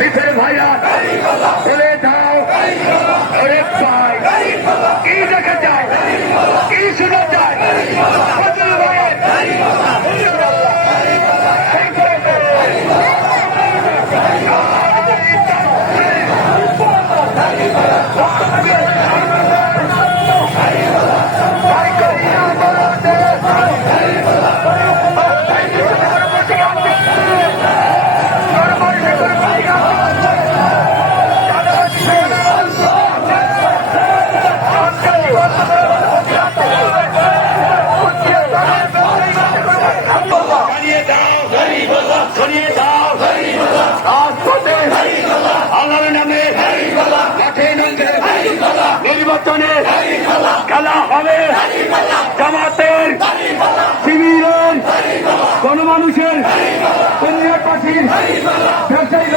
পিছের ভাইয়া বলে দাও ওরে ভাই কি দেখে যায় কি শুনে যায় ফজল ভাইয়ের নির্বাচনে খেলা হবে জামাতের শিবিরের গণমানুষের কন্যার পাখির ব্যবসায়ী